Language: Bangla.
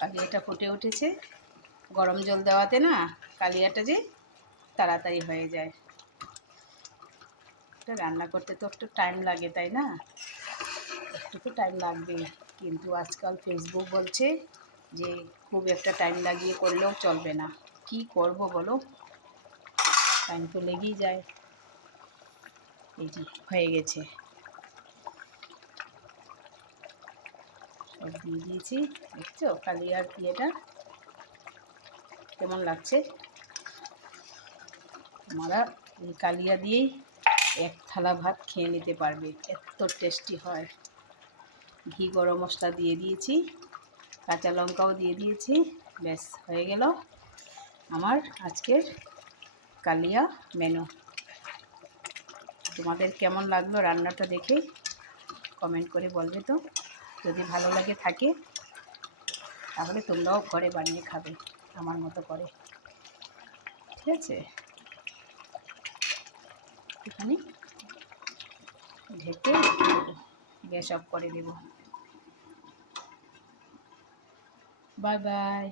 কালিয়াটা ফুটে উঠেছে। গরম জল দেওয়াতে না কালিয়াটা যে তাড়াতাড়ি হয়ে যায়। এটা রান্না করতে তো একটু টাইম লাগে, তাই না? একটু তো টাইম লাগবেই, কিন্তু আজকাল ফেসবুক বলছে যে খুব একটা টাইম লাগিয়ে করলেও চলবে না। কি করব বলো, টাইম তো লেগেই যায়। এই যে হয়ে গেছে, সব দিয়ে দিয়েছি। দেখছো কালিয়ার ইয়েটা কেমন লাগছে? তোমরা এই কালিয়া দিয়েই এক থালা ভাত খেয়ে নিতে পারবে, এত টেস্টি হয়। ঘি গরম মশলা দিয়ে দিয়েছি, কাঁচা লঙ্কাও দিয়ে দিয়েছি। ব্যাস হয়ে গেল আমার আজকের কালিয়া মেনু। তোমাদের কেমন লাগলো রান্নাটা দেখে কমেন্ট করে বলবে তো। যদি ভালো লাগে থাকে তাহলে তোমরাও ঘরে বানিয়ে খাবে আমার মতো করে, ঠিক আছে? একটুখানি ঢেকে গ্যাস অফ করে দেব। Bye bye.